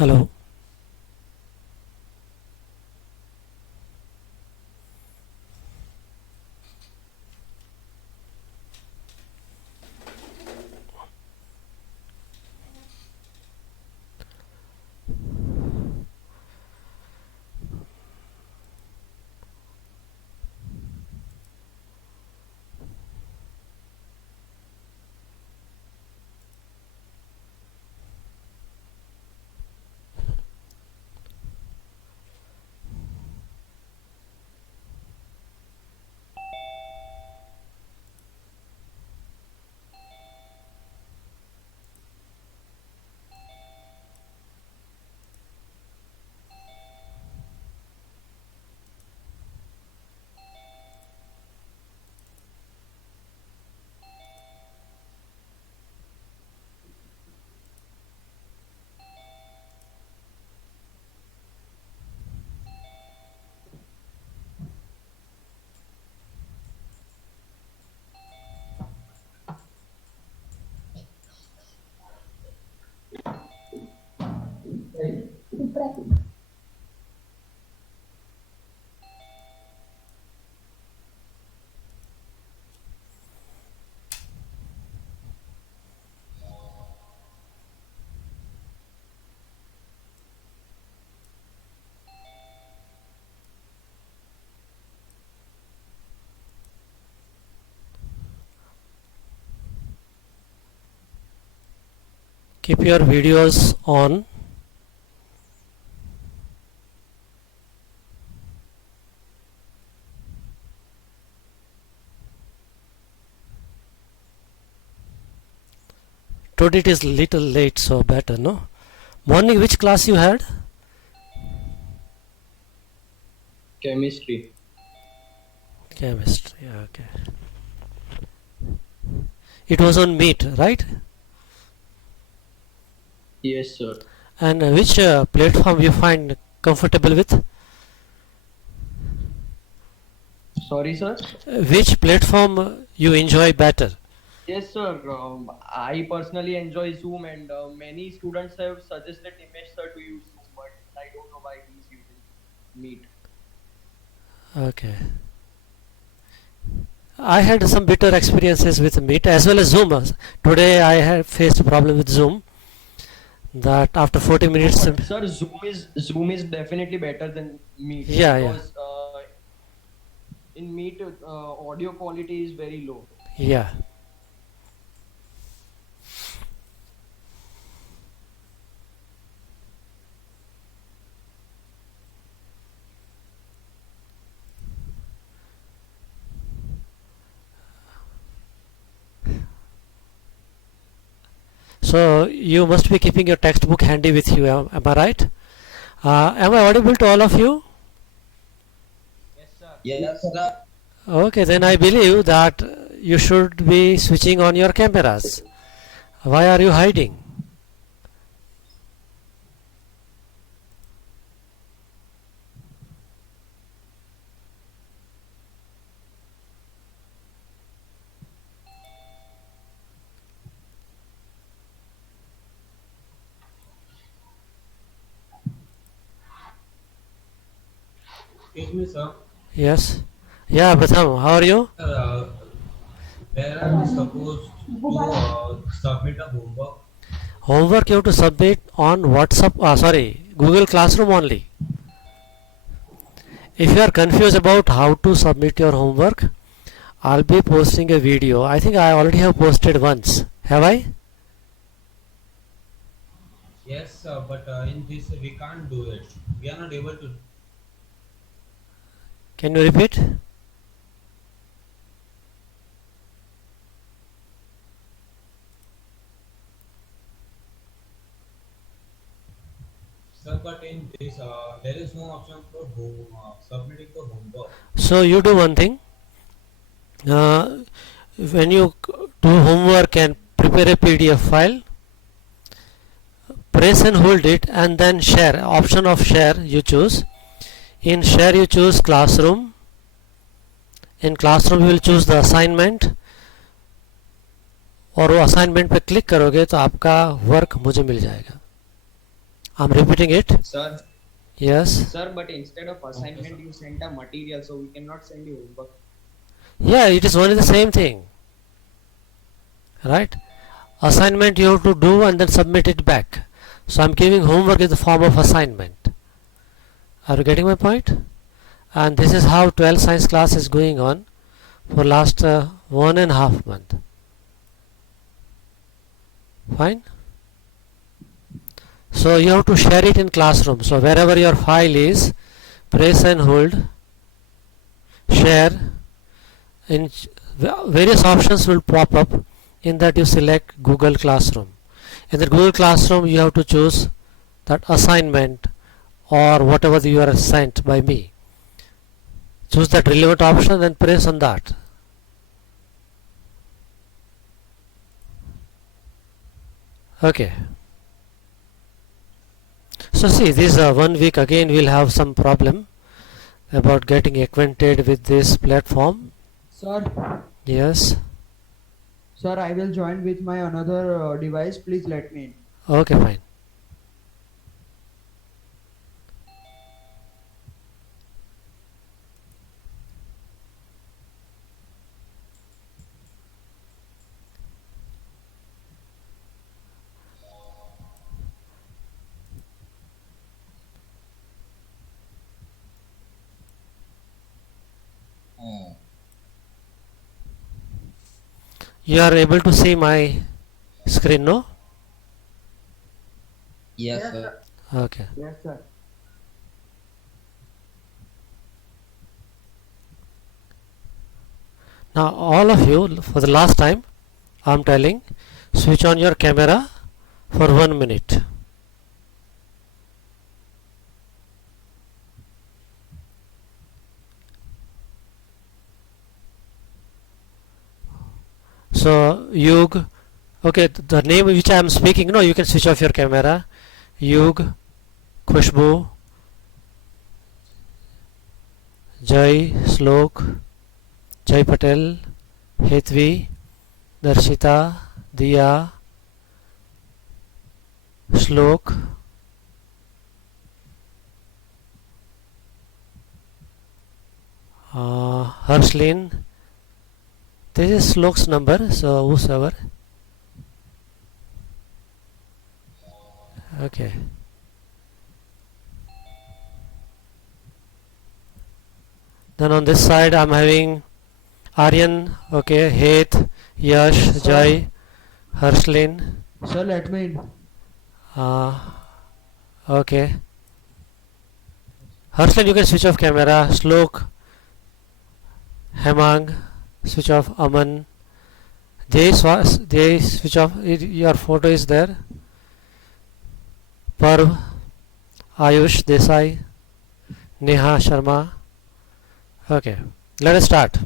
Hello. Keep your videos on. Today it is little late, so better, no? Morning, which class you had? Chemistry. Chemistry, okay. It was on Meet, right? Yes, sir. And which platform you find comfortable with? Sorry, sir. Which platform you enjoy better? Yes, sir. I personally enjoy Zoom, and many students have suggested Nimesh sir to use Zoom, but I don't know why he's using Meet. Okay. I had some bitter experiences with Meet as well as Zoom. Today I have faced a problem with Zoom that after 40 No, minutes. but sir, Zoom is definitely better than Meet Yeah. because in Meet audio quality is very low. Yeah. So you must be keeping your textbook handy with you. Am I right? Am I audible to all of you? Yes, sir. Okay, then I believe that you should be switching on your cameras. Why are you hiding? Excuse me, sir. Yes. Yeah, Pratham, how are you? Where are we supposed to submit a homework? Homework you have to submit on WhatsApp, Google Classroom only. If you are confused about how to submit your homework, I'll be posting a video. I think I already have posted once. Have I? Yes, sir, but in this we can't do it. We are not able to. Can you repeat? Sir, but in this there is no option for submitting the homework. So you do one thing. Uh, when you do homework and prepare a PDF file, press and hold it and then share. Option of share you choose. In share you choose classroom. In classroom you will choose the assignment और वो assignment पे click करोगे तो आपका work मुझे मिल जाएगा. I'm repeating it. Sir, Yes. sir, but instead of Okay, assignment, sir. you sent a material, so we cannot send you homework. Yeah, it is only the same thing, right? Assignment you have to do and then submit it back. So I'm giving homework in the form of assignment. Are you getting my point? And this is how 12 science class is going on for last 1.5 month. Fine. So you have to share it in classroom. So wherever your file is, press and hold, share. In various options will pop up. In that you select Google Classroom. In the Google Classroom you have to choose that assignment or whatever you are assigned by me. Choose that relevant option and press on that. Okay. So see, this 1 week again we'll have some problem about getting acquainted with this platform. Sir, Yes. sir, I will join with my another device. Please let me in. Okay, fine. Hmm. You are able to see my screen, no? Yes, Yes, sir. sir. Okay. Yes, sir. Now all of you, for the last time, I am telling, switch on your camera for 1 minute. So Yug, okay, the name which I am speaking, no, you can switch off your camera. Yug, Khushbu, Jai, Slok, Jai Patel, Hetvi, Darshita, Diya, Shlok, Harshleen. This is Shlok's number, so whosoever. Okay. Then on this side I'm having Aryan, okay, Het, Yash, Sir. Jai, Harshleen. Sir, let me in. Uh, okay. Harshleen, you can switch off camera. Shlok, Hemang, switch off. Aman, Jay, switch off. Your photo is there. Parv, Ayush Desai, Neha Sharma. Okay, let us start.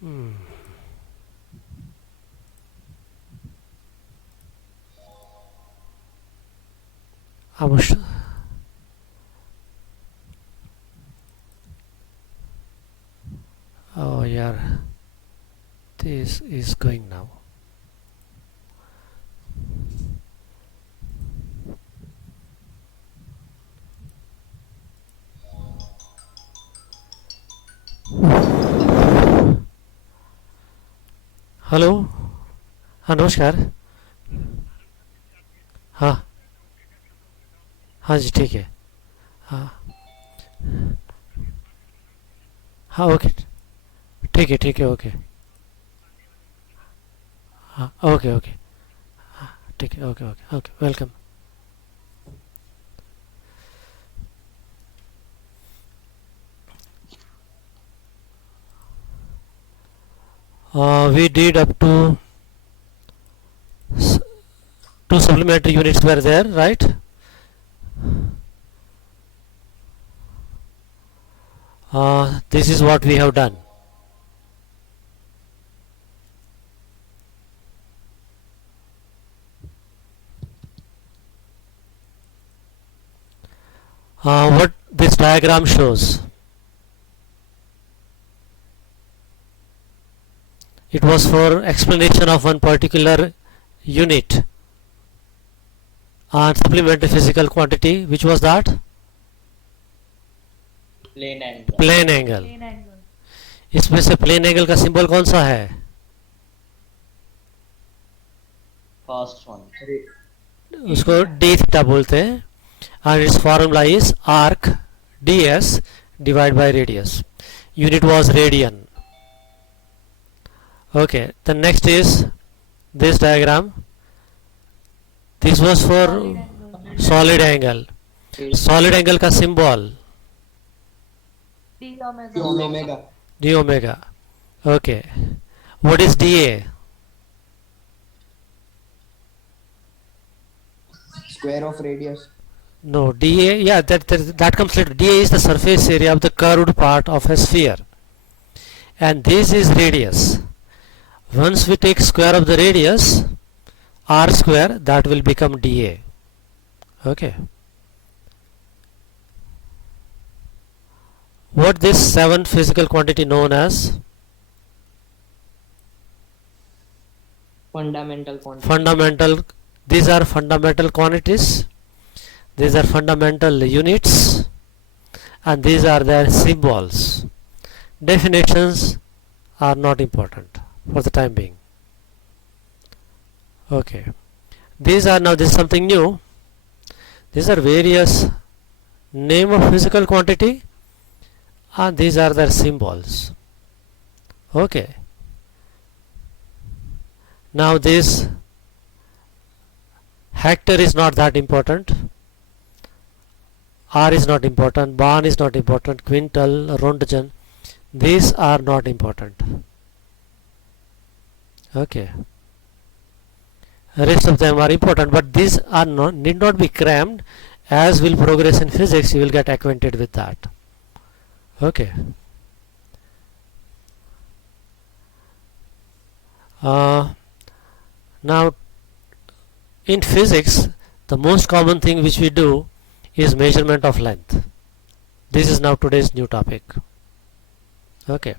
Hmm. Amush. Oh yeah, this is going now. Hello, हाँ नमस्कार. हाँ हाँ जी ठीक है. हाँ हाँ okay. ठीक है ओके. हाँ ओके ओके. हाँ ठीक है okay okay okay welcome. We did up to two supplementary units were there, right? This is what we have done. What this diagram shows, it was for explanation of one particular unit and supplementary physical quantity. Which was that? Plane angle. Plane angle. Plane angle. इसमें से plane angle का symbol कौन सा है? First one. उसको d theta बोलते हैं and its formula is arc ds divided by radius. Unit was radian. Okay, the next is this diagram. This was for Solid angle. solid angle. Solid angle का symbol D omega. Omega. d omega. Okay, what is dA? Square of radius. No, dA, yeah, that comes later. dA is the surface area of the curved part of a sphere, and this is radius. Once we take square of the radius, r square, that will become dA. Okay. What this seventh physical quantity known as? Fundamental quantity. Fundamental. These are fundamental quantities. These are fundamental units, and these are their symbols. Definitions are not important for the time being. Okay, these are now, this is something new. These are various name of physical quantity, and these are their symbols. Okay, now this hector is not that important, r is not important, barn is not important, quintal, Rontgen, these are not important. Okay, rest of them are important, but these are not, need not be crammed. As will progress in physics, you will get acquainted with that. Okay. Now in physics, the most common thing which we do is measurement of length. This is now today's new topic. Okay,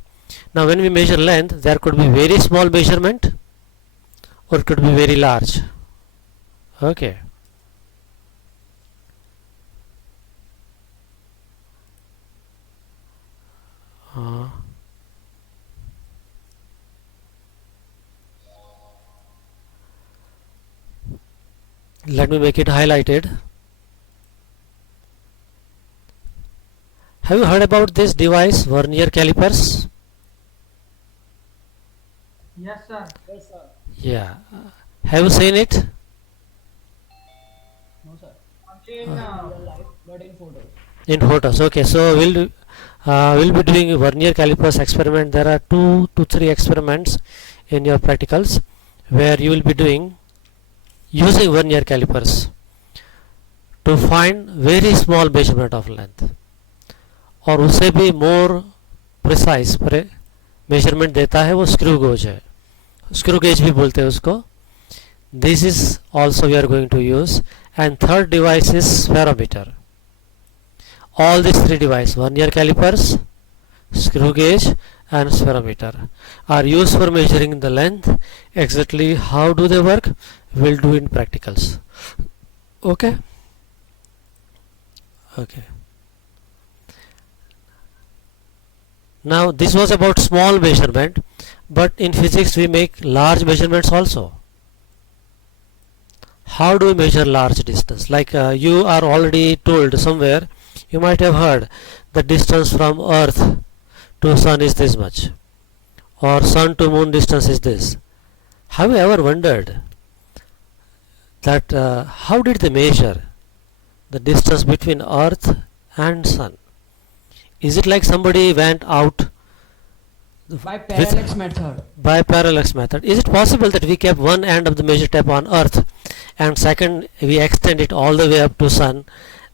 now when we measure length, there could be very small measurement or it could be very large. Okay, let me make it highlighted. Have you heard about this device, vernier calipers? Yes, sir. Yeah. Have you seen it? No, sir. In In photos. Okay, so we'll be doing vernier calipers experiment. There are 2 to 3 experiments in your practicals where you will be doing using vernier calipers to find very small measurement of length, और उसे भी more precise measurement देता है वो screw gauge है, screw gauge भी बोलते हैं उसको. This is also we are going to use. And third device is spherometer. All these 3 devices, vernier calipers, screw gauge and spherometer, are used for measuring the length. Exactly how do they work, we'll do in practicals. Okay. Okay, now this was about small measurement, but in physics we make large measurements also. How do we measure large distance? Like you are already told somewhere, you might have heard the distance from earth to sun is this much, or sun to moon distance is this. Have you ever wondered that how did they measure the distance between earth and sun? Is it like somebody went out By parallax method. by parallax method? Is it possible that we kept one end of the measure tape on earth and second we extend it all the way up to sun,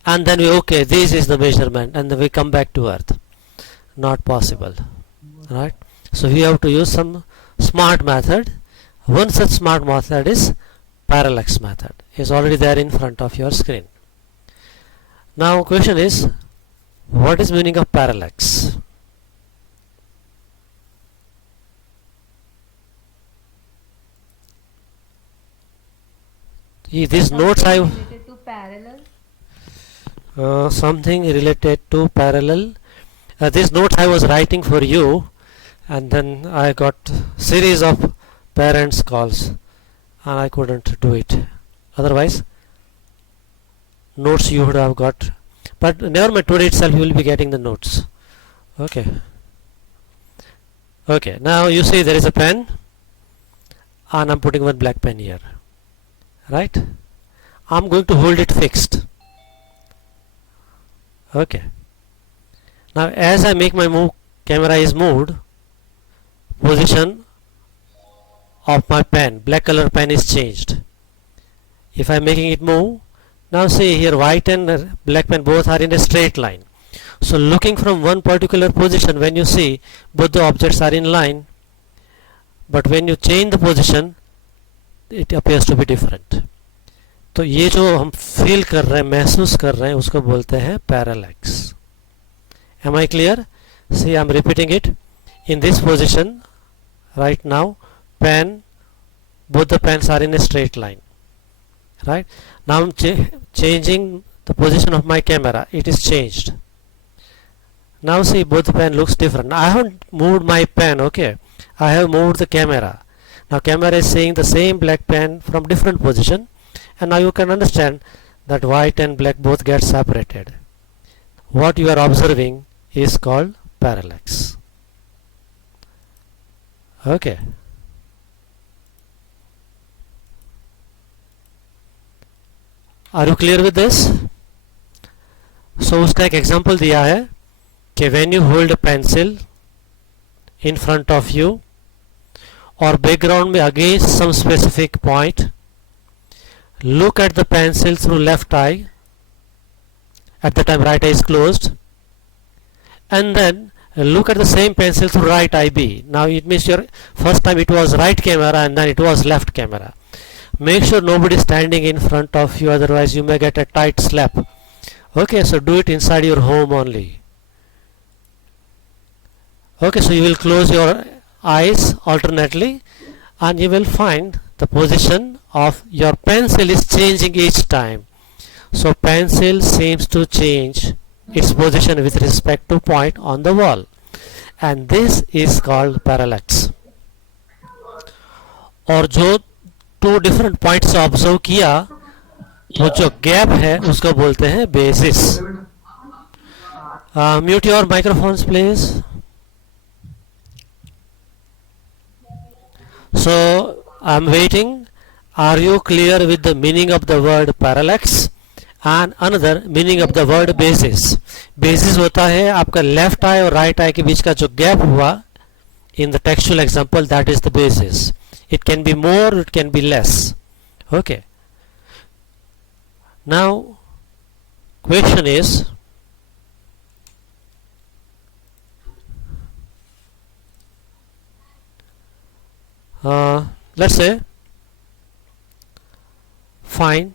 and then we, okay, this is the measurement, and then we come back to earth? Not possible, right? So we have to use some smart method. One such smart method is parallax method. Is already there in front of your screen. Now question is, what is meaning of parallax? These notes I related to parallel. something related to parallel. These notes I was writing for you, and then I got series of parents calls, and I couldn't do it. Otherwise, notes you would have got. But never mind. Today itself you will be getting the notes. Okay. Okay. Now you see there is a pen, and I'm putting one black pen here. Right? I'm going to hold it fixed. Okay. Now as I make my move, camera is moved, position of my pen, black color pen is changed. If I am making it move, now see here white and black pen both are in a straight line. So looking from one particular position, when you see both the objects are in line, but when you change the position, it appears to be different. तो ये जो हम feel कर रहे हैं, महसूस कर रहे हैं, उसको बोलते हैं parallax. Am I clear? See, I am repeating it. In this position, right now, pen, both the pens are in a straight line. Right? Now I am changing the position of my camera. It is changed. Now see, both the pen looks different. I haven't moved my pen, okay? I have moved the camera. Now camera is seeing the same black pen from different position, and now you can understand that white and black both get separated. What you are observing is called parallax. Okay. Are you clear with this? So उसका एक example दिया है कि when you hold a pencil in front of you or background में against some specific point, look at the pencil through left eye, at the time right eye is closed, and then look at the same pencil through right eye B. Now it means your first time it was right camera and then it was left camera. Make sure nobody is standing in front of you, otherwise you may get a tight slap. Okay, so do it inside your home only. Okay, so you will close your eyes alternately and you will find the position of your pencil is changing each time. So pencil seems to change its position with respect to point on the wall, and this is called parallax. और जो to different point से observe किया, वो जो gap है उसको बोलते हैं basis. Mute your microphones please. So I am waiting. Are you clear with the meaning of the word parallax and another meaning of the word basis? Basis होता है आपका लेफ्ट आई और राइट आई के बीच का जो गैप हुआ in the textual example, that is the basis. It can be more, it can be less. Okay. Now question is, let's say find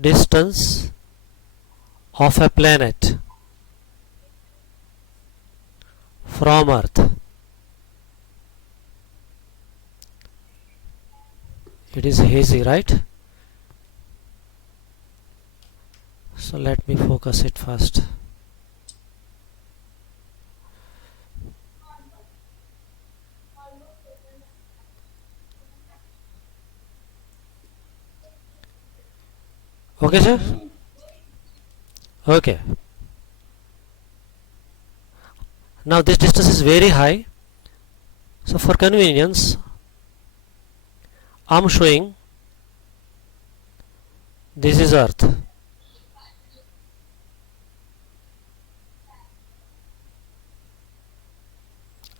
distance of a planet from Earth. It is hazy, right? So let me focus it first. Okay, sir? Okay. Now this distance is very high, so for convenience I'm showing this is Earth.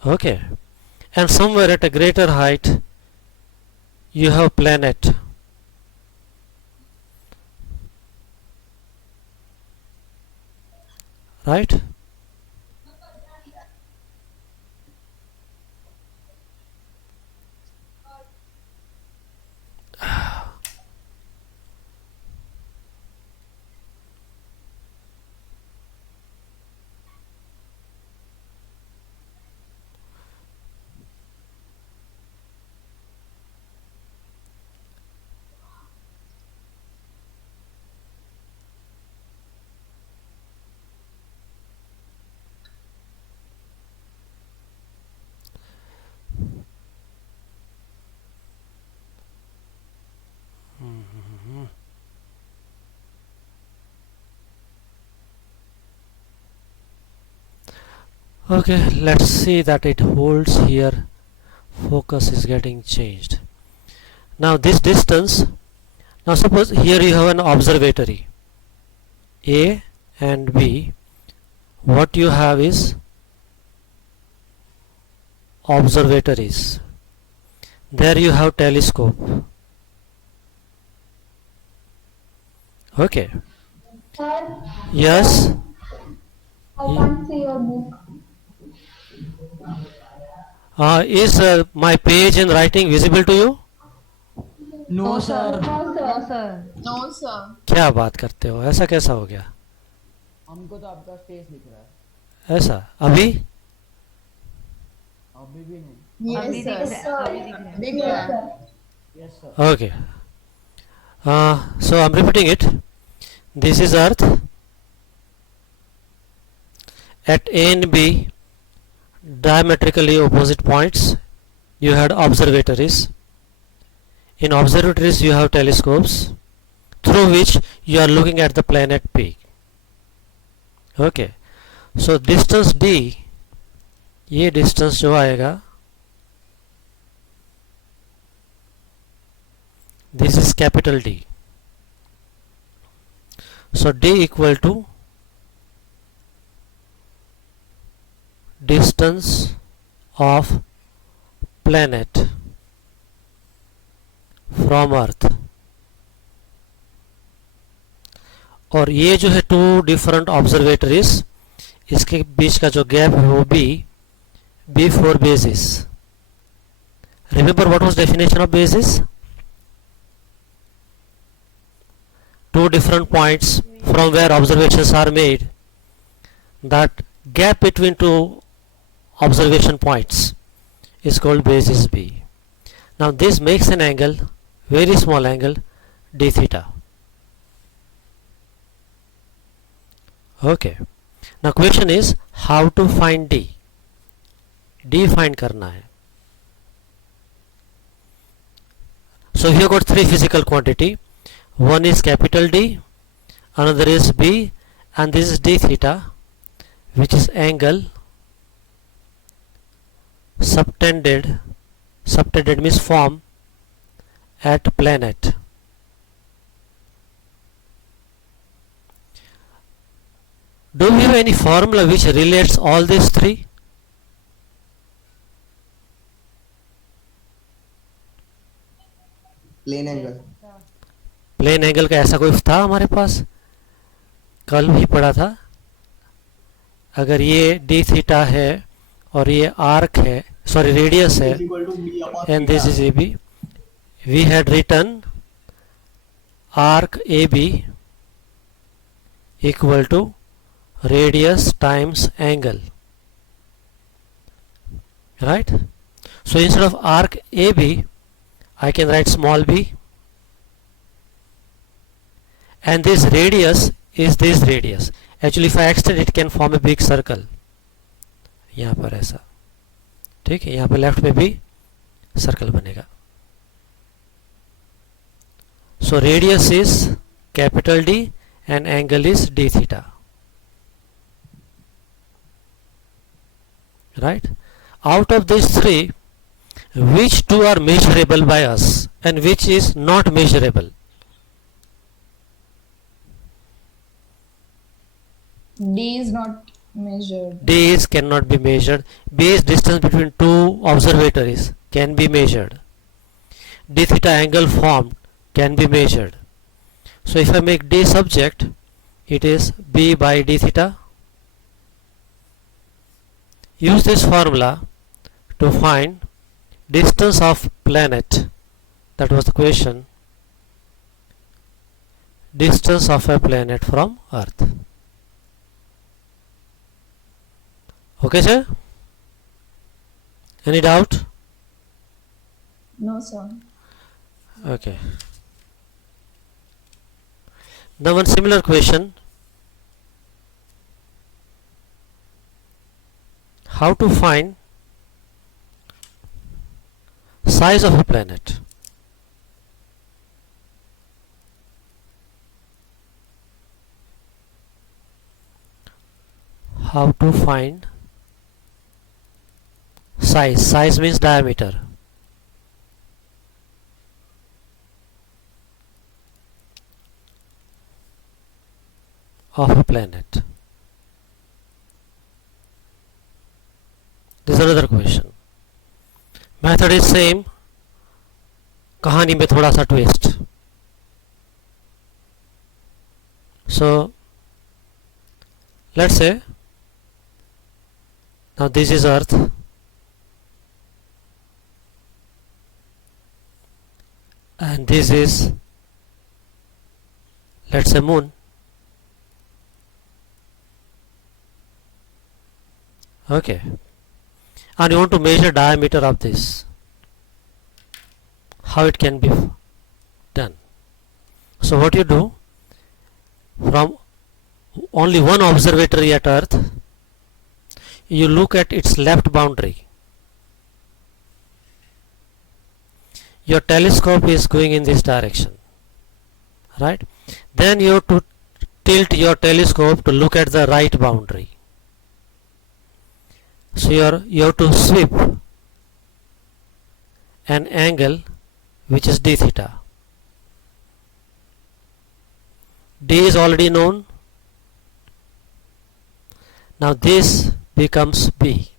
Okay, and somewhere at a greater height you have planet. Right? Okay, let's see that it holds here. Focus is getting changed. Now this distance, now suppose here you have an observatory A and B. What you have is observatories. There you have telescope. Okay. Sir, Yes. I can't see your book. Is my page in writing visible to you? No, sir. No, No, sir. sir. No, sir. क्या बात करते हो, ऐसा कैसा हो गया? हमको तो आपका स्पेस दिख रहा है. ऐसा अभी? अभी भी नहीं. Yes, अभी दिख sir. रहा है, अभी दिख रहा है. दिख Yes, रहा है. sir. Yes, sir. Okay. So I'm repeating it. This is Earth. At A and B, diametrically opposite points, you had observatories. In observatories, you have telescopes through which you are looking at the planet P. Okay. So distance D, ये distance जो आएगा, this is capital D. So D equal to distance of planet from Earth. और ये जो है to different observatories, इसके बीच का जो गैप है वो B for basis. Remember what was definition of basis? Two different points from where observations are made. That gap between two observation points is called basis B. Now this makes an angle, very small angle, d theta. Okay. Now question is how to find D. D find करना है. So here got three physical quantity. One is capital D, another is B, and this is d theta, which is angle subtended means form at planet. Do we have any formula which relates all these three? Plane angle. Plane angle का ऐसा कोई था हमारे पास? कल भी पढ़ा था. अगर ये d थीटा है और ये आर्क है, सॉरी रेडियस है, and this is AB, we had written arc AB equal to radius times angle, right? So instead of arc AB, I can write small b, and this radius is this radius. Actually if I extend it can form a big circle. यहाँ पर ऐसा, ठीक है, यहाँ पे left में भी circle बनेगा. So radius is capital D and angle is d theta, right? Out of these three, which two are measurable by us and which is not measurable? D is not measured. D is cannot be measured. B is distance between two observatories, can be measured. D theta angle formed can be measured. So if I make D subject, it is B by d theta. Use this formula to find distance of planet. That was the question. Distance of a planet from Earth. Okay, sir? Any doubt? No, sir. Okay. Now one similar question. How to find size of a planet? How to find Size means diameter. Of a planet. This is another question. Method is same, कहानी में थोड़ा सा twist. So let's say now this is Earth and this is, let's say, Moon. Okay, and you want to measure diameter of this. How it can be done? So what you do, from only one observatory at Earth, you look at its left boundary. Your telescope is going in this direction, right? Then you have to tilt your telescope to look at the right boundary. So you have to sweep an angle which is d theta. D is already known. Now this becomes B.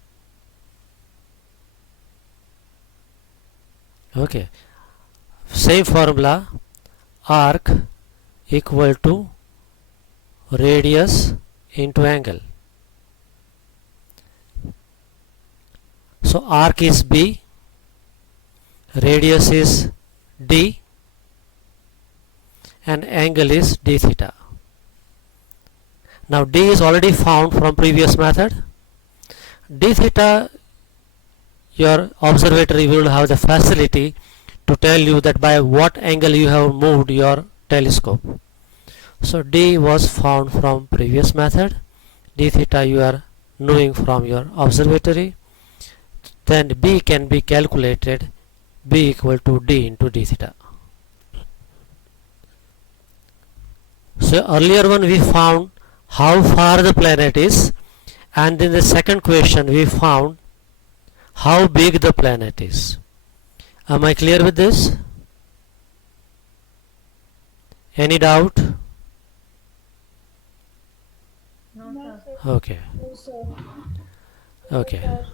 Okay. Same formula, arc equal to radius into angle. So arc is B, radius is D, and angle is d theta. Now D is already found from previous method. D theta, your observatory will have the facility to tell you that by what angle you have moved your telescope. So D was found from previous method. D theta you are knowing from your observatory. Then B can be calculated, B equal to D into d theta. So earlier one we found how far the planet is, and in the second question we found how big the planet is. Am I clear with this? Any doubt? No, sir. Okay. No, sir. Okay. Sir.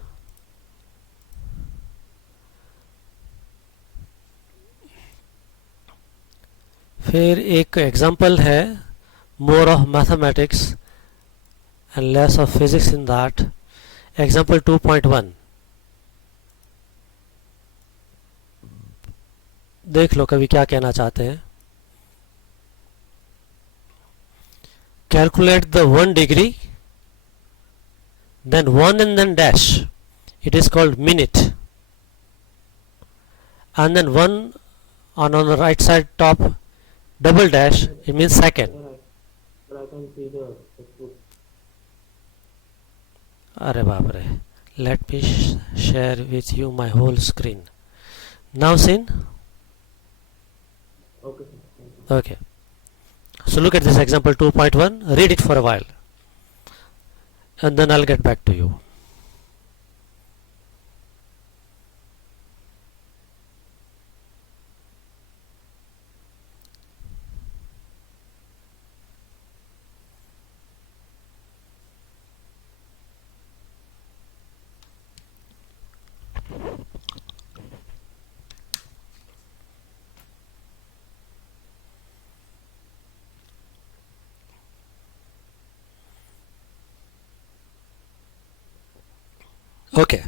फिर एक example है, more of mathematics and less of physics in that. Example 2.1. देख लो कभी क्या कहना चाहते हैं. Calculate the 1 degree, then 1 and then dash. It is called minute. And then 1 on the right side top, double dash, it means second. अरे बाप रे. Let me share with you my whole screen. Now seen? Okay. So look at this example 2.1. Read it for a while, and then I'll get back to you. Okay.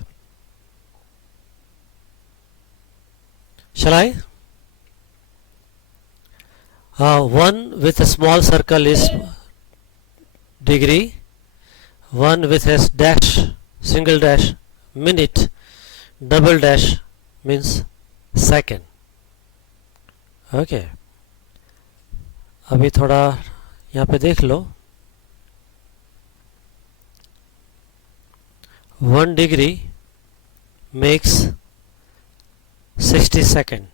Shall I? 1 with a small circle is degree, 1 with a dash, single dash, minute, double dash means second. Okay. अभी थोड़ा यहाँ पे देख लो. 1 degree makes 60 seconds.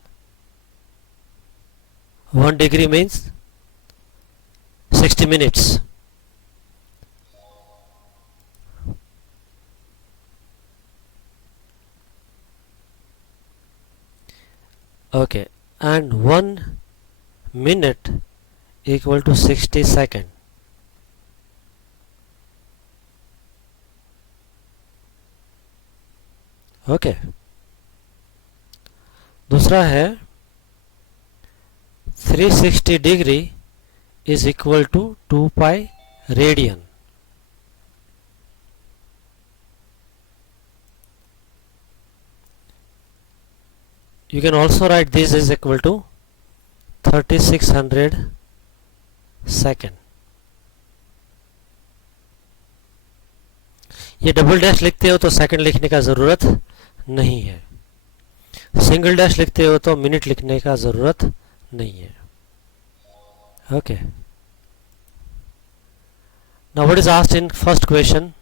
1 degree means 60 minutes. Okay, and 1 minute equal to 60 second. Okay, दूसरा है 360 degree is equal to 2 pi radian. You can also write this is equal to 3600 second. ये double dash लिखते हो तो सेकंड लिखने का ज़रूरत नहीं है, सिंगल डैश लिखते हो तो मिनट लिखने का ज़रूरत नहीं है. Okay. Now what is asked in first question?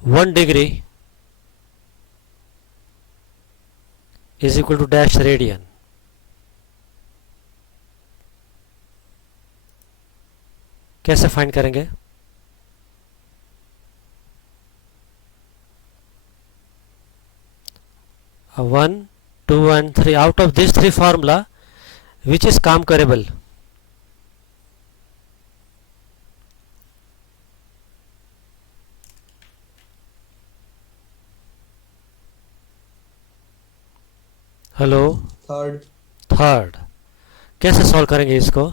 1 degree is equal to dash radian. कैसे फाइंड करेंगे? A 1, 2 and 3. Out of these three formula, which is comparable? Hello, third. कैसे सॉल्व करेंगे इसको?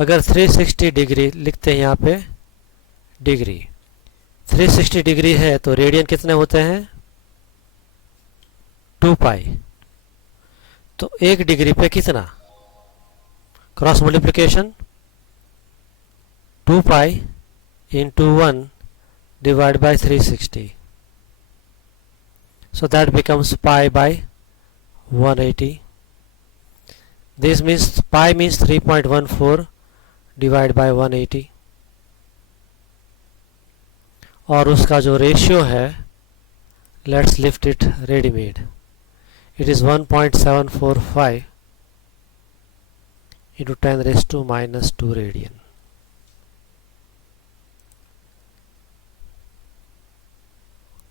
अगर 360 डिग्री लिखते हैं यहाँ पे डिग्री, 360 डिग्री है तो रेडियन कितने होते हैं? 2 पाई. तो 1 डिग्री पे कितना? Cross multiplication 2 pi into 1 divide by 360. So that becomes pi by 180. This means pi means 3.14 divided by 180. और उसका जो रेशियो है, let's lift it ready made. It is 1.745 into 10 raised to minus 2 radian.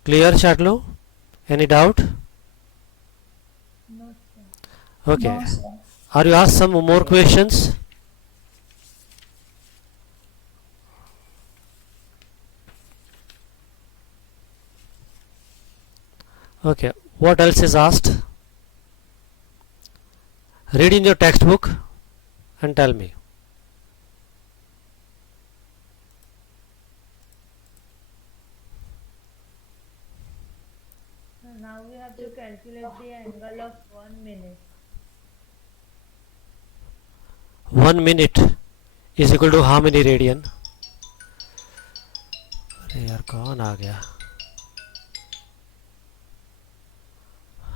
Clear, Chatlo? Any doubt? No, sir. Okay. No, sir. Are you asked some more questions? Okay. What else is asked? Read in your textbook and tell me. So now we have to calculate the angle of 1 minute. 1 minute is equal to how many radian? अरे यार कौन आ गया?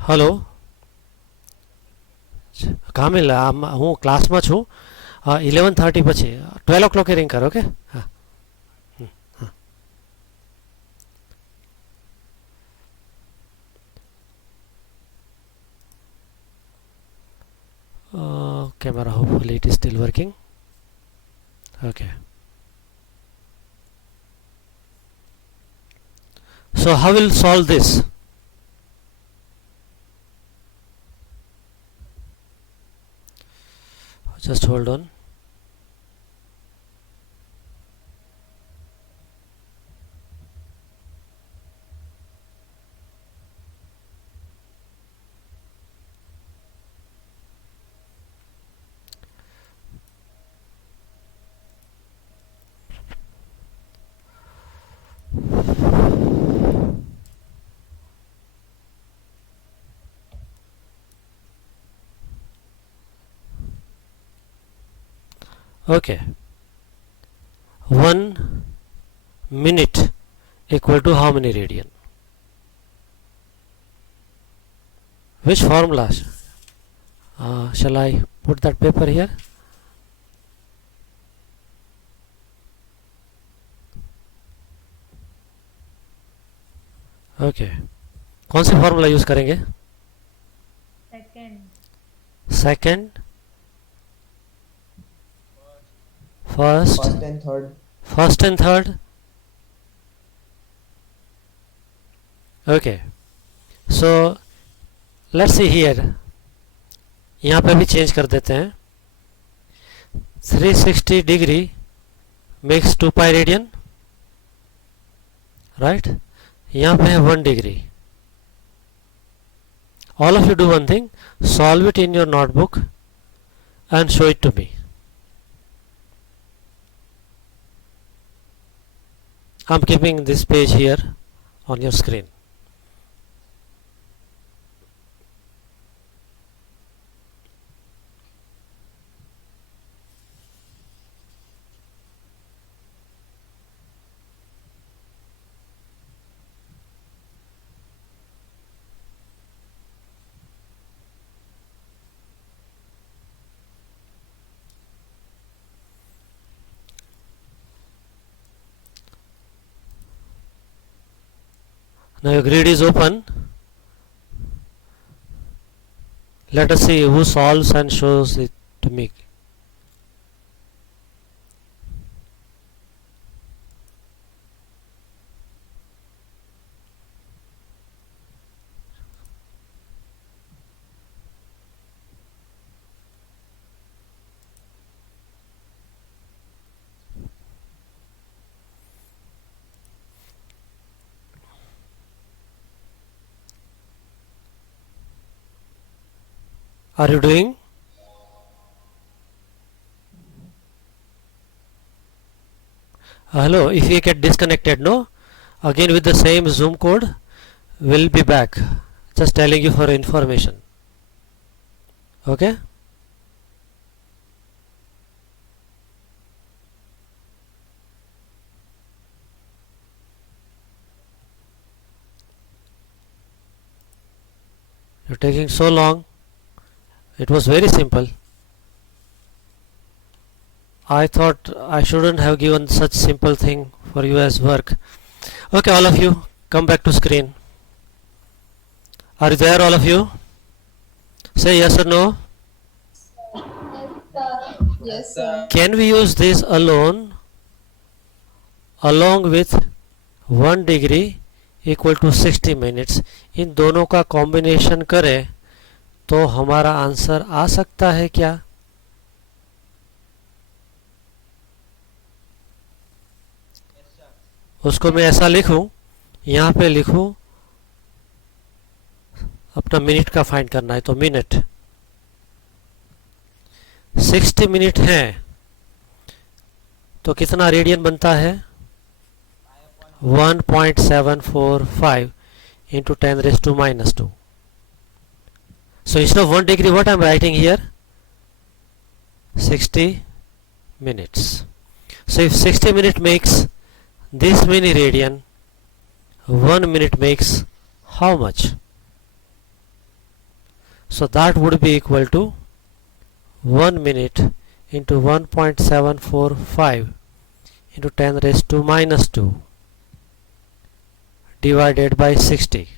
Hello, कहाँ मिला? હું ક્લાસમાં છું. 11:30 પછી 12 o'clock રિંગ કરો. ઓકે, હા. Camera, hopefully it is still working. Okay. So how will solve this? Just hold on. Okay. 1 minute equal to how many radian? Which formula? Shall I put that paper here? Okay. कौन सी formula use करेंगे? Second. Second, first and third. Okay. So let's see here, यहाँ पे भी change कर देते हैं. 360 degree makes 2 pi radian, right. यहाँ पे है 1 degree. All of you do one thing, solve it in your notebook and show it to me. I'm keeping this page here on your screen. Now your grid is open. Let us see who solves and shows it to me. Are you doing? Hello, if you get disconnected, no? Again with the same Zoom code, we'll be back. Just telling you for information. Okay? You're taking so long. It was very simple. I thought I shouldn't have given such simple thing for you as work. Okay, all of you, come back to screen. Are you there, all of you? Say yes or no. Yes, sir. Can we use this alone along with 1 degree equal to 60 minutes? इन दोनों का combination करें तो हमारा answer आ सकता है क्या? उसको मैं ऐसा लिखूं, यहाँ पे लिखूं, अपना मिनट का फाइंड करना है तो मिनट 60 मिनट है तो कितना रेडियन बनता है? 1.745 into 10 raised to minus 2. So instead of 1 degree, what I am writing here? 60 minutes. So if 60 minutes makes this many radian, 1 minute makes how much? So that would be equal to 1 minute into 1.745 into 10 raised to minus 2 divided by 60.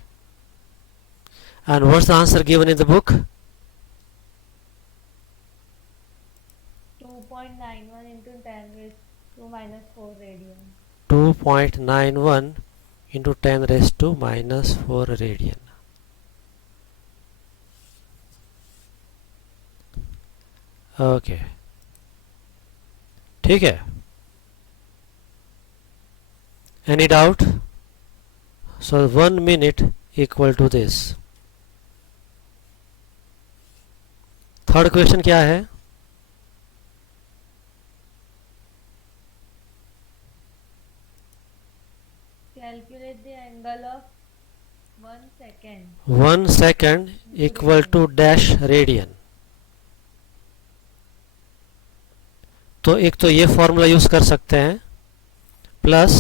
And what's the answer given in the book? 2.91 into 10 raised to minus 4 radian. 2.91 into 10 raised to minus 4 radian. Okay. ठीक है? Any doubt? So 1 minute equal to this. Third question क्या है? Calculate the angle of 1 second. 1 second equal to dash radian. तो एक तो ये formula use कर सकते हैं, plus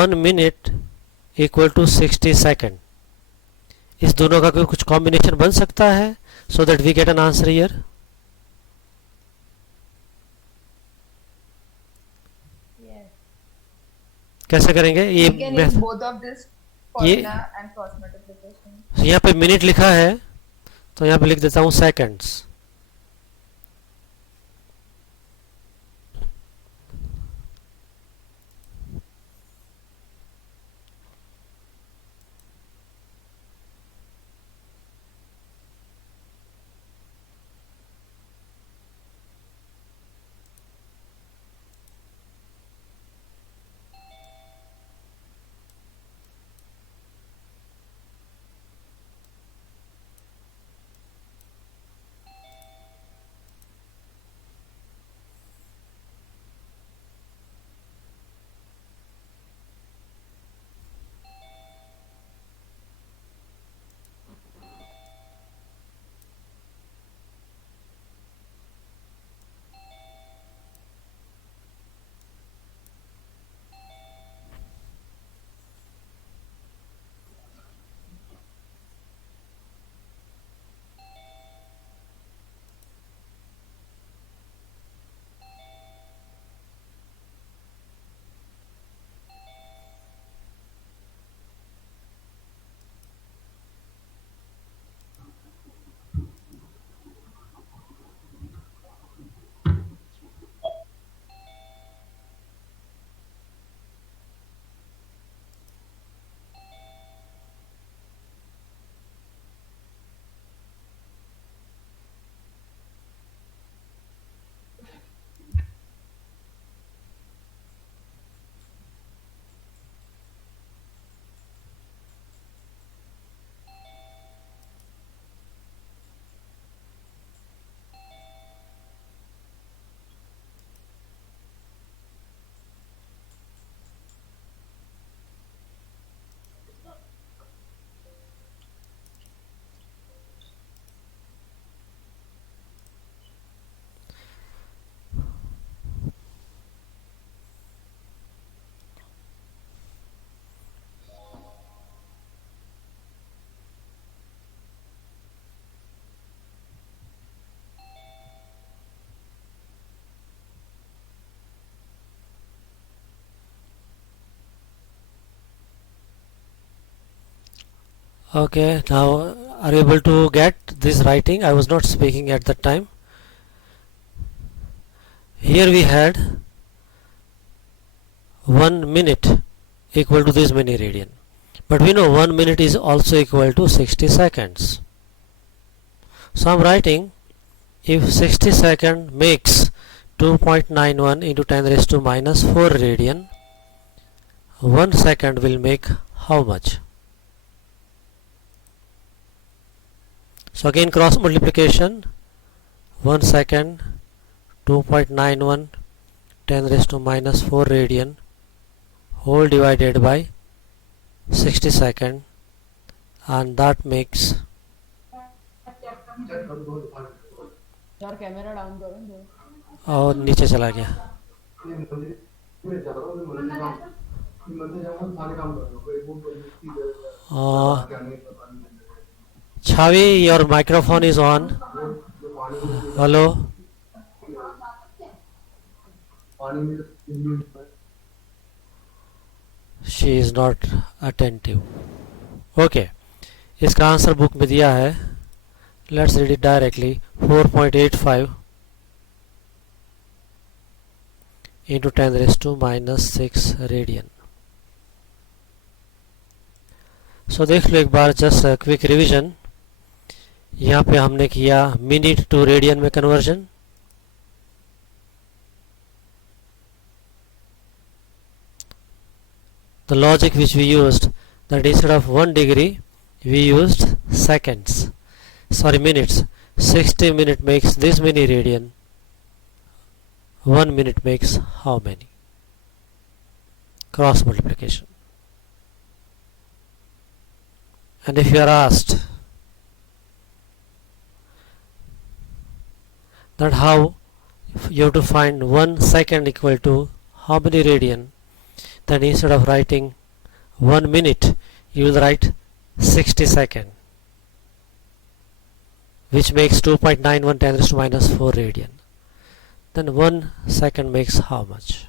1 minute equal to 60 second. इस दोनों का कोई कुछ कॉम्बिनेशन बन सकता है so that we get an answer here. Yes. कैसे करेंगे ये? We can use both of this formula and cross multiplication. यहाँ पे मिनट लिखा है तो यहाँ पे लिख देता हूँ seconds. Okay, now are you able to get this writing? I was not speaking at that time. Here we had 1 minute equal to this many radian, but we know 1 minute is also equal to 60 seconds. So I'm writing, if 60 second makes 2.91 into 10 raised to minus 4 radian, 1 second will make how much? So again cross multiplication, 1 second, 2.91, 10 raised to minus 4 radian, whole divided by 60 second, and that makes sir camera down करो दो. और नीचे चला गया. Chavi, your microphone is on. Hello. She is not attentive. Okay, इसका answer book में दिया है. Let's read it directly. 4.85 into 10 raised to minus 6 radian. So देख लो एक बार, जस्ट क्विक रिवीजन. यहाँ पे हमने किया मिनट टू रेडियन में conversion. The logic which we used, that instead of 1 degree we used seconds, sorry minutes. 60 minute makes this many radian, 1 minute makes how many? Cross multiplication. And if you are asked that how you have to find 1 second equal to how many radian, then instead of writing 1 minute you will write 60 second, which makes 2.91 10 raised to minus 4 radian. Then 1 second makes how much?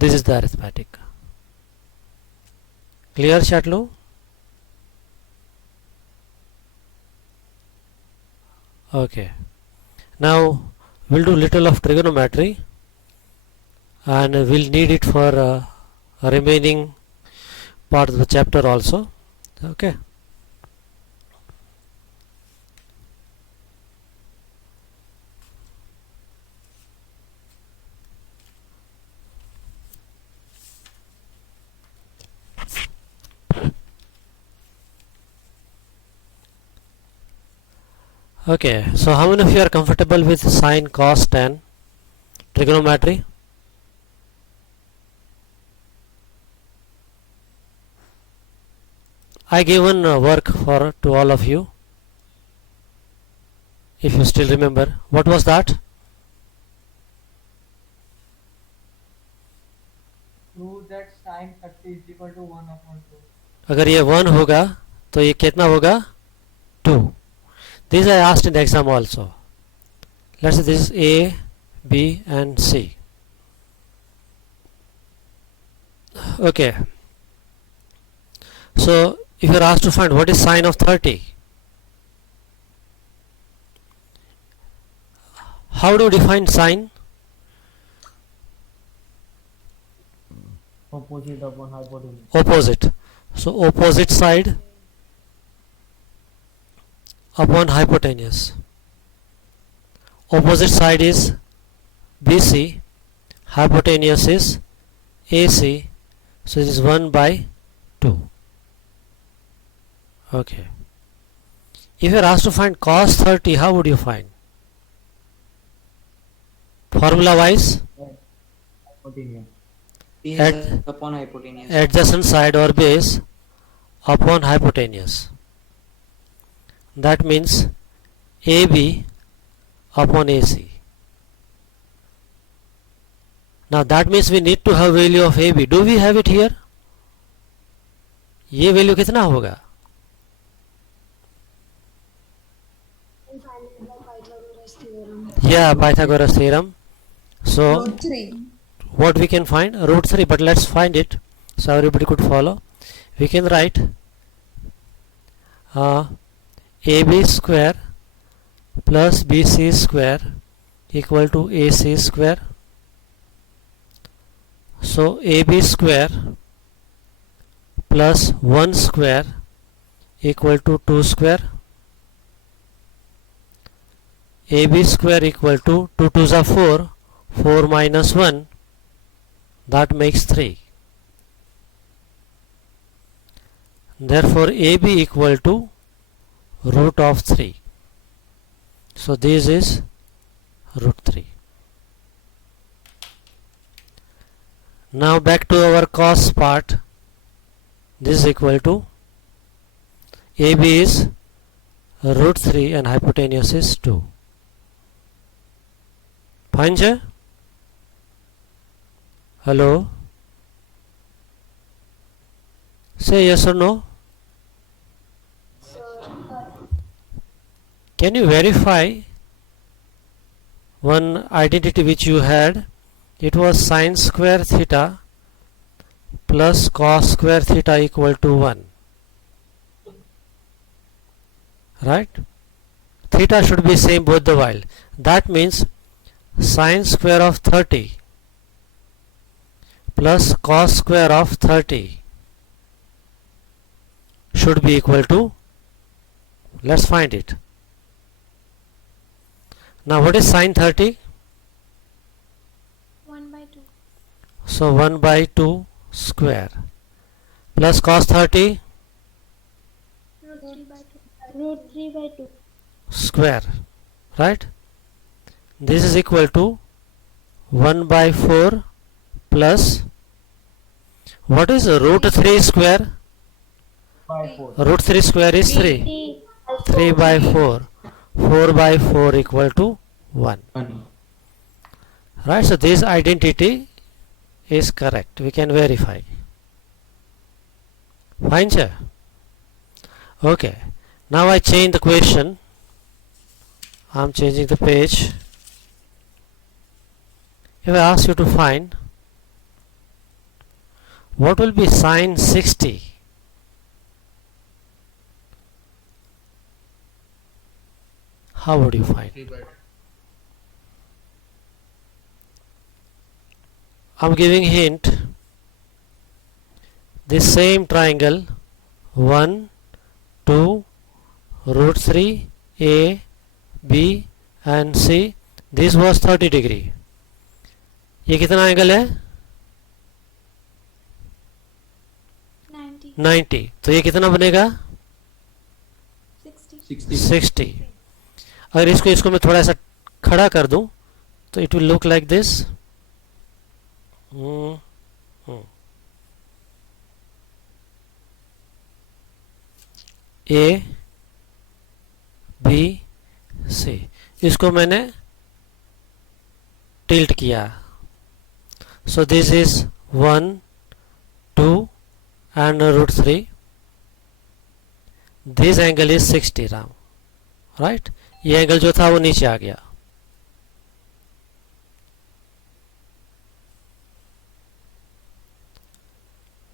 This is the arithmetic. Clear, Chatlu? Okay. Now we'll do little of trigonometry, and we'll need it for remaining part of the chapter also. Okay. Okay, so how many of you are comfortable with sine, cos, tan, trigonometry? I given work to all of you. If you still remember, what was that? Prove that sin 30 is equal to 1 upon 2. अगर ये 1 होगा तो ये कितना होगा? 2. These I asked in the exam also. Let's say this is A, B and C. Okay. So if you are asked to find what is sine of 30, how do you define sine? Opposite upon hypotenuse. Opposite. So opposite side upon hypotenuse. Opposite side is BC, hypotenuse is AC, so it is 1 by 2. Okay. If you are asked to find cos 30, how would you find? Formula wise? Hypotenuse. Upon hypotenuse. Adjacent side or base upon hypotenuse. That means AB upon AC. Now that means we need to have value of AB. Do we have it here? ये value कितना होगा? Yeah, Pythagoras theorem. So Root 3. what we can find? Root 3, but let's find it so everybody could follow. We can write AB square plus BC square equal to AC square. So AB square plus 1 square equal to 2 square. AB square equal to 2 2s are 4, 4 minus 1, that makes 3. Therefore AB equal to root of 3. So this is root 3. Now back to our cos part. This is equal to AB is root 3 and hypotenuse is 2. Fine, sir? Hello? Say yes or no. Can you verify one identity which you had? It was sin square theta plus cos square theta equal to 1. Right? Theta should be same both the while. That means sin square of 30 plus cos square of 30 should be equal to, let's find it. Now what is sin 30? 1 by 2. So 1 by 2 square plus cos 30 Root 3 by 2. Root 3 by 2. square, right? This is equal to 1 by 4 plus, what is root 3 square? By 4. Root 3 square is 3. 3 by 4. 4 by 4 equal to 1. 1. Right, so this identity is correct. We can verify. Fine, sir? Okay. Now I change the question. I'm changing the page. If I ask you to find what will be sin 60, how would you find? I'm giving hint. This same triangle 1, 2, root 3, A, B and C. This was 30 degree. ये कितना angle है? 90. 90. तो ये कितना बनेगा? 60. 60. अगर इसको मैं थोड़ा सा खड़ा कर दूं तो it will look like this. A, B, C. इसको मैंने टिल्ट किया. So this is 1, 2 and root 3. This angle is 60 now. Right? ये एंगल जो था वो नीचे आ गया.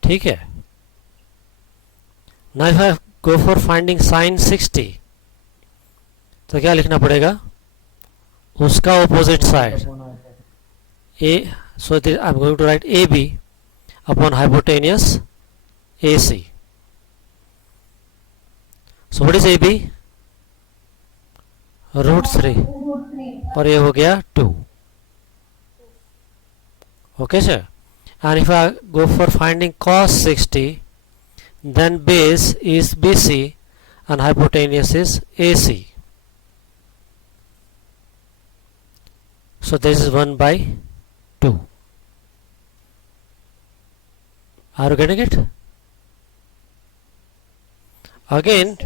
ठीक है. Now if I go for finding sin 60, तो क्या लिखना पड़ेगा? उसका opposite side. A, so I'm going to write AB upon hypotenuse AC. So what is AB? Root 3 और ये हो गया 2. Okay sir. And if I go for finding cos 60, then base is BC and hypotenuse is AC. So this is 1 by 2. Are you getting it? Again,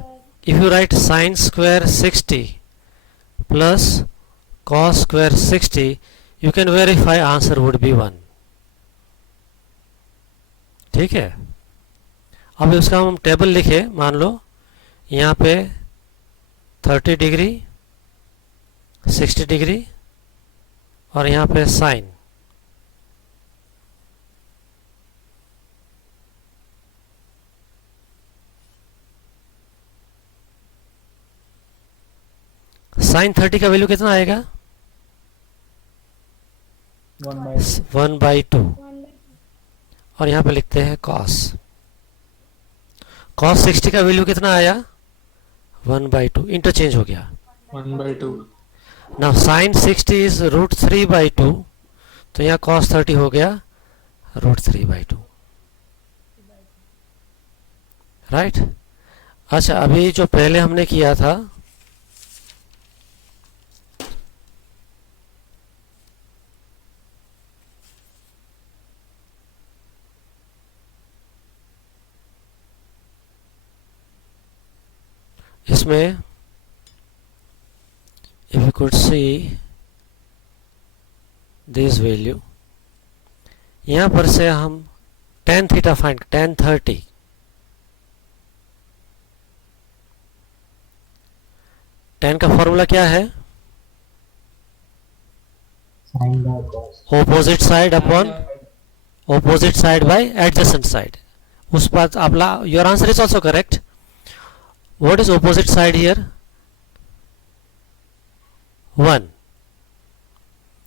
if you write sin square 60 plus cos square 60, you can verify answer would be 1. ठीक है. अब इसका हम table लिखे. मान लो यहाँ पे 30 degree, 60 degree और यहाँ पे साइन. साइन 30 का वैल्यू कितना आएगा? 1/2। और यहाँ पे लिखते हैं cos। cos 60 का वैल्यू कितना आया? 1/2। इंटरचेंज हो गया। 1/2। नाउ साइन 60 इज √3/2, तो यहाँ cos 30 हो गया √3/2। राइट। अच्छा, अभी जो पहले हमने किया था, इसमें if you could see this value, यहाँ पर से हम tan theta find, tan 30, tan का फॉर्मूला क्या है? Opposite side upon opposite side by adjacent side. उस पर आपला your answer is also correct. What is opposite side here? 1.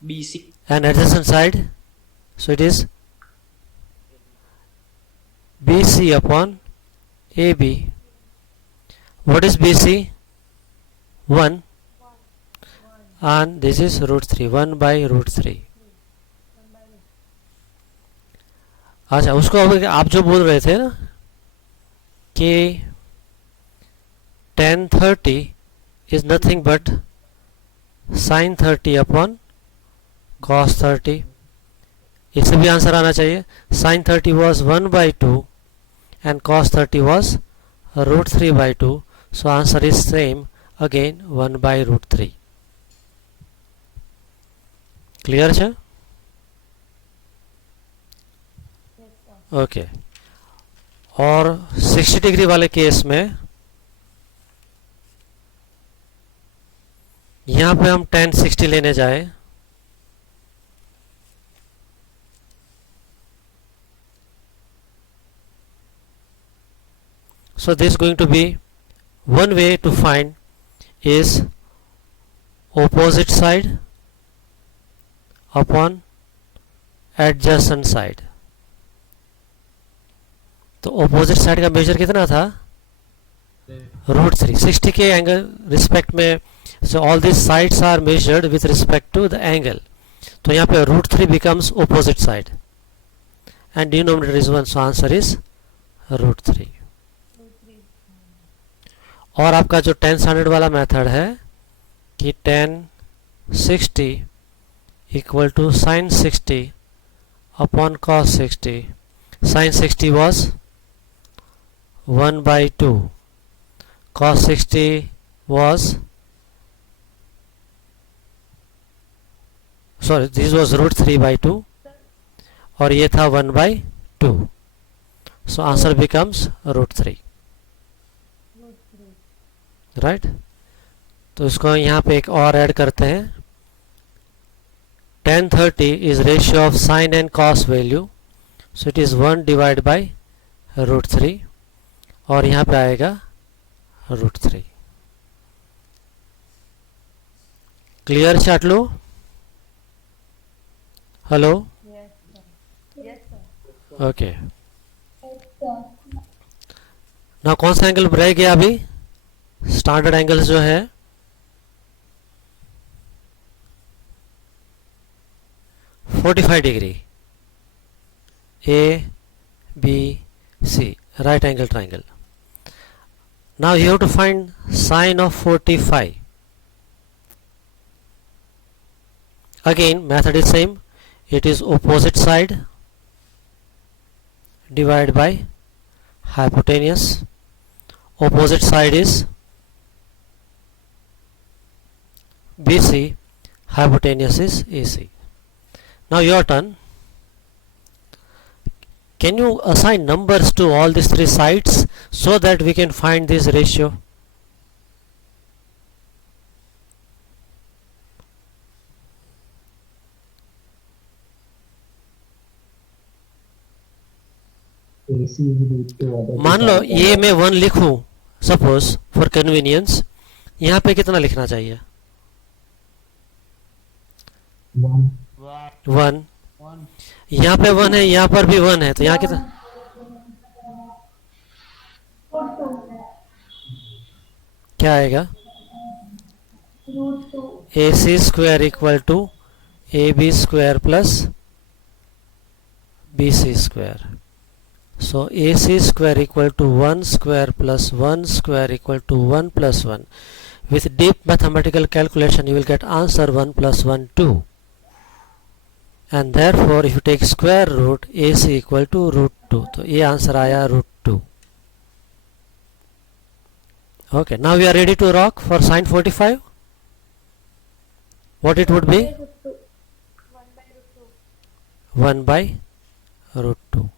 BC. And adjacent side? So it is BC upon AB. What is BC? 1. And this is √3. 1/√3. अच्छा, उसको अब आप जो बोल रहे थे ना कि tan 30 is nothing but sin 30 upon cos 30, इससे भी आंसर आना चाहिए। sin 30 was 1/2 and cos 30 was √3/2, so answer is same again, 1/√3। Clear है? ओके। और 60 डिग्री वाले केस में यहाँ पे हम tan 60 लेने जाए, so this is going to be one way to find is opposite side upon adjacent side। तो opposite side का मेजर कितना था? √3। 60 के एंगल रिस्पेक्ट में, so all these sides are measured with respect to the angle, तो यहाँ पे √3 becomes opposite side and denominator is 1, so answer is √3। और आपका जो tan स्टैंडर्ड वाला मेथड है कि tan 60 equal to sin 60 upon cos 60, sin 60 was 1/2, cos 60 was, sorry, this was √3/2 और ये था 1/2, so answer becomes √3। राइट। तो इसको यहाँ पे एक और ऐड करते हैं। tan 30 is ratio of sin and cos value, so it is 1 divided by √3 और यहाँ पे आएगा √3। क्लियर છે આટલું? Hello? Yes, sir. Yes, sir. Okay. ना कौन सा एंगल रह गया अभी? स्टैंडर्ड एंगल्स जो है 45 degree, A, B, C, right angle triangle. Now you have to find sine of 45. Again method is same, it is opposite side divided by hypotenuse. Opposite side is BC, hypotenuse is AC. Now your turn. Can you assign numbers to all these three sides so that we can find this ratio? मान लो ये मैं 1 लिखूं suppose for convenience, यहाँ पे कितना लिखना चाहिए? 1, यहाँ पे 1 है, यहाँ पर भी 1 है, तो यहाँ कितना क्या आएगा? AC square equal to AB square plus BC square. So AC square equal to 1 square plus 1 square equal to 1 plus 1. With deep mathematical calculation you will get answer 1 plus 1 2. And therefore if you take square root, AC equal to root 2. तो ये answer आया root 2. Okay, now we are ready to rock for sin 45. What it would be? 1 by root 2.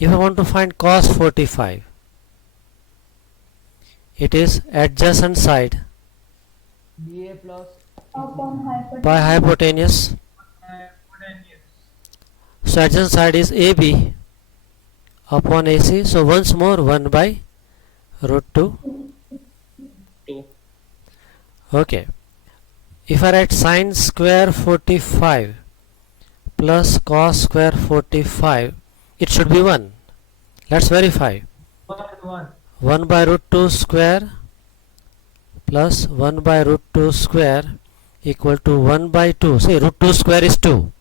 If I want to find cos 45, it is adjacent side BA plus by hypotenuse. So adjacent side is AB upon AC. So once more 1 by root 2. 2. Okay. If I write sin square 45 plus cos square 45, it should be 1. Let's verify. 1 by root 2 square plus 1 by root 2 square equal to 1 by 2. See, root 2 square is 2.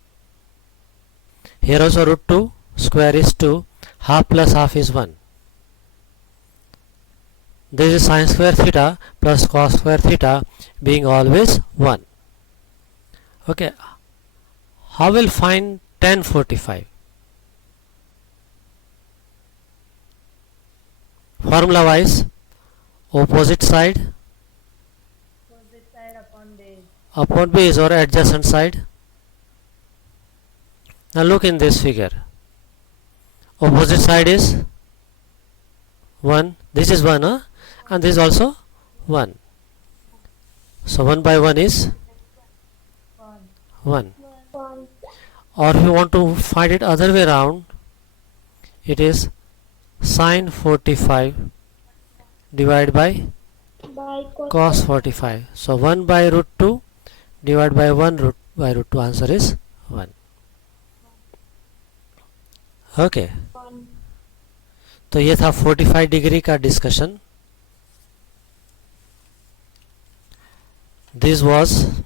Here also root 2 square is 2. Half plus half is 1. This is sin square theta plus cos square theta being always 1. Okay. How will find tan 45? Formula wise, opposite side upon base or adjacent side. Now look in this figure. Opposite side is 1. This is 1, huh? And this is also 1. So 1 by 1 is 1. Or if you want to find it other way around, it is sin 45 divided by cos 45. So 1 by root 2 divided by 1 root by root 2. Answer is 1. Okay. तो ये था 45 degree का discussion. This was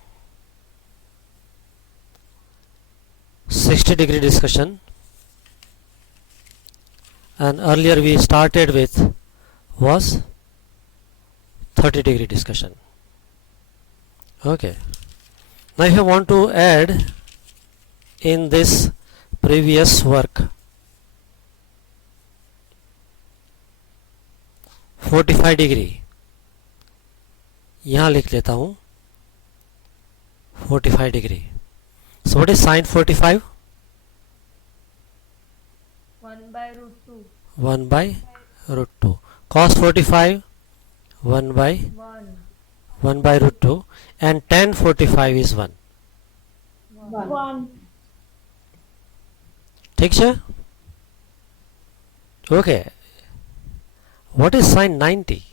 60 degree discussion, and earlier we started with was 30 degree discussion. Okay. Now if you want to add in this previous work 45 degree, यहाँ लिख लेता हूँ 45 degree. So what is sin 45? 1 by root 2. 1 by root 2. Cos 45 1 by 1. 1 by root 2, and tan 45 is 1. 1. ठीक है? Okay. What is sin 90?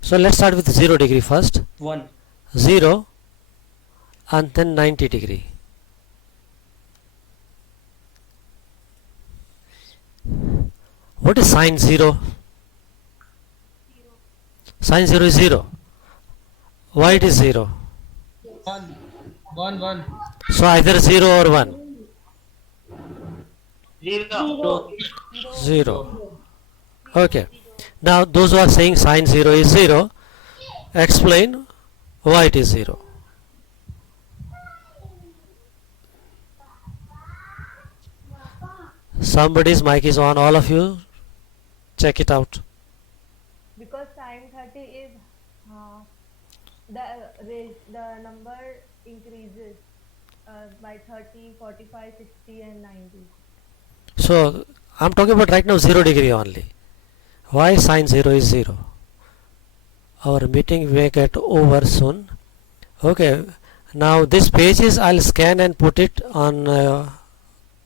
So let's start with 0 degree first. 1. 0 and then 90 degree. What is sin 0? Sin 0 is 0. Why it is 0? 1. So either 0 or 1. 0. 0. Okay. Now those who are saying sin 0 is 0, explain why it is 0. Somebody's mic is on, all of you check it out. Because sin 30 is the number increases by 30, 45, 60 and 90. So I'm talking about right now 0 degree only. Why sin 0 is 0? Our meeting may get over soon. Okay, now this pages I'll scan and put it on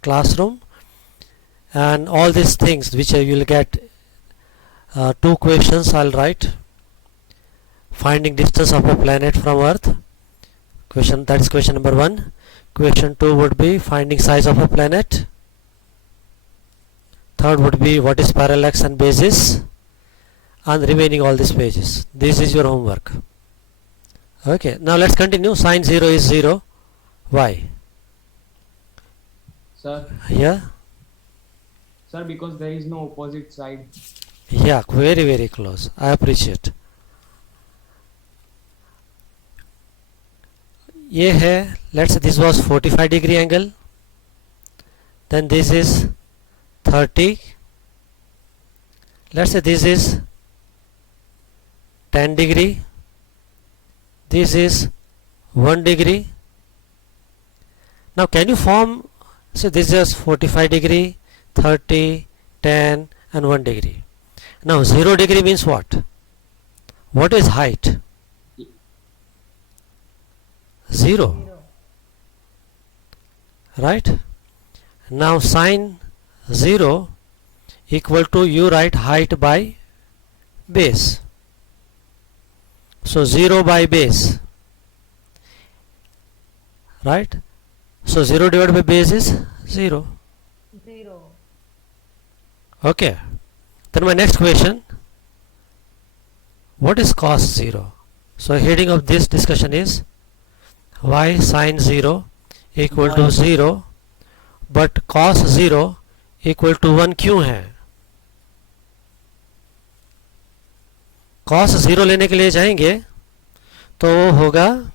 classroom, and all these things which you will get 2 questions I'll write. finding distance of a planet from Earth. That is question number 1. Question 2 would be finding size of a planet. Third would be what is parallax and basis, and remaining all these pages. This is your homework. Okay, now let's continue. Sine 0 is 0. Why? Sir, Yeah? sir, because there is no opposite side. Yeah, very very close. I appreciate. ये है, let's say this was 45 degree angle, then this is 30, let's say this is 10 degree, this is 1 degree. Now can you form, so this is 45 degree, 30, 10 and 1 degree. Now 0 degree means what? What is height? 0. Right? Now sine 0 equal to, you write height by base. So 0 by base. Right? So 0 divided by base is 0. 0. Okay. Then my next question, what is cos 0? So heading of this discussion is why sine 0 equal to 0 but cos 0 equal to 1 क्यों है? cos 0 लेने के लिए जाएंगे तो वो होगा,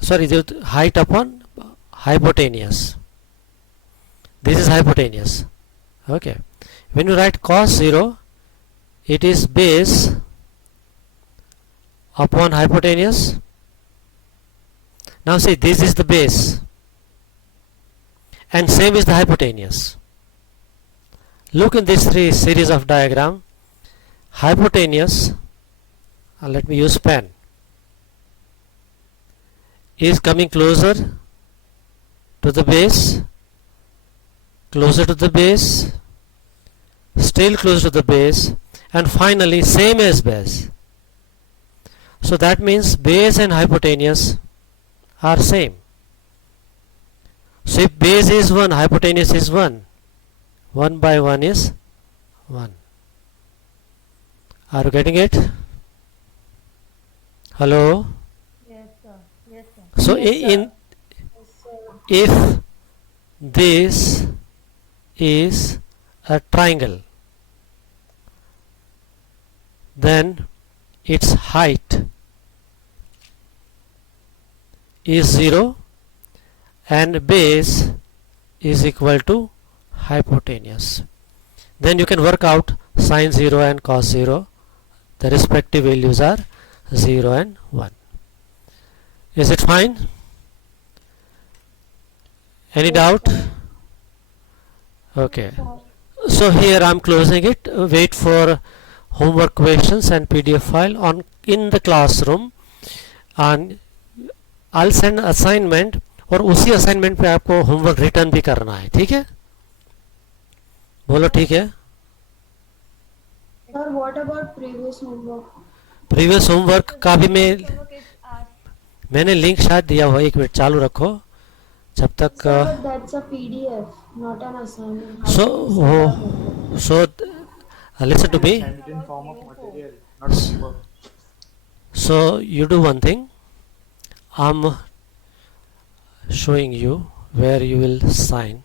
sorry, height upon hypotenuse. This is hypotenuse. Okay. When you write cos 0, it is base upon hypotenuse. Now see, this is the base and same is the hypotenuse. Look in this three series of diagram. Hypotenuse, let me use pen, is coming closer to the base, closer to the base, still close to the base, and finally same as base. So that means base and hypotenuse are same. So if base is 1, hypotenuse is 1, 1 by 1 is 1. Are you getting it? Hello? Yes, sir. Yes, sir. So Yes, if this is a triangle, then its height is 0 and base is equal to hypotenuse. Then you can work out sine 0 and cos 0. The respective values are 0 and 1. Is it fine? Any doubt? Okay. So here I am closing it. Wait for homework questions and PDF file on in the classroom, and I'll send assignment, और उसी assignment पे आपको homework return भी करना है. ठीक है? बोलो ठीक है? Sir, what about previous homework? Previous homework का भी Homework is asked. मैंने लिंक शायद दिया हुआ. 1 मिनट चालू रखो जब तक. Sir, that's a PDF, not an assignment. So listen to me. Send it in form of material, not homework. So you do one thing. I'm showing you where you will sign.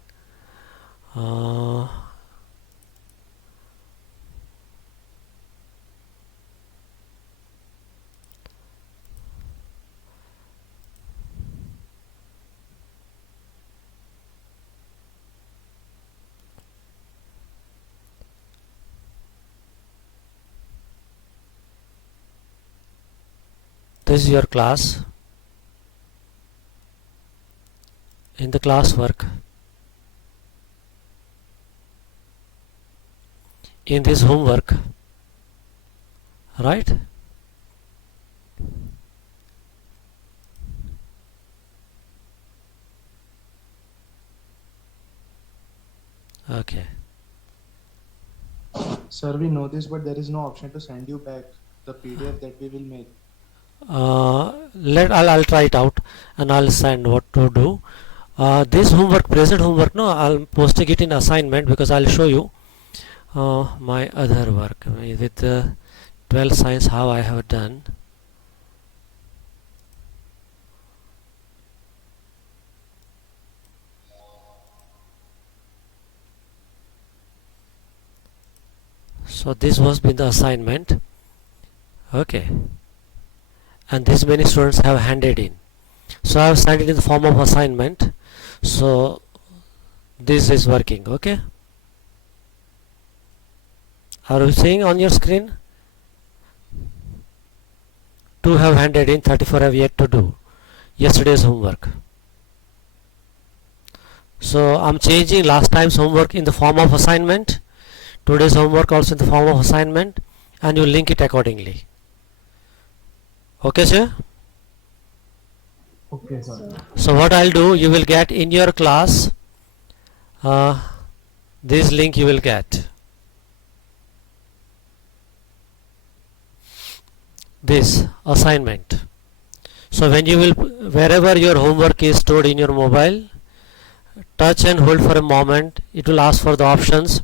This is your class. In the classwork, in this homework, right? Okay. Sir, we know this, but there is no option to send you back The PDF that we will make. I'll try it out and I'll send what to do. This homework, present homework, no, I'll posting it in assignment because I'll show you my other work with 12 science how I have done. So this was been the assignment. Okay, and this many students have handed in. So I have sent it in the form of assignment. So this is working. Okay, are you seeing on your screen? 2 have handed in, 34 have yet to do yesterday's homework. So I'm changing last time's homework in the form of assignment, today's homework also in the form of assignment, and you link it accordingly. Okay, sir? Okay, sir. So what I'll do, you will get in your class this link you will get. This assignment. So when you will, wherever your homework is stored in your mobile, touch and hold for a moment. It will ask for the options.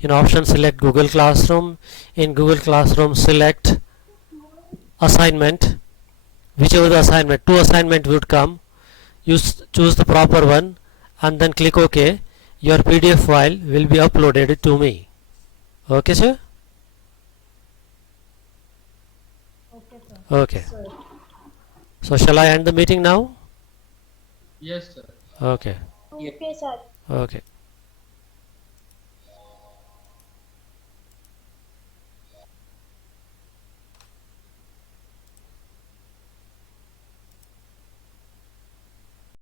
In option select Google Classroom. In Google Classroom select assignment. Whichever the assignment, 2 assignment would come. You choose the proper one and then click OK. Your PDF file will be uploaded to me. Okay, sir? Okay, sir. Okay. So shall I end the meeting now? Yes, sir. Okay. Okay, sir. Okay.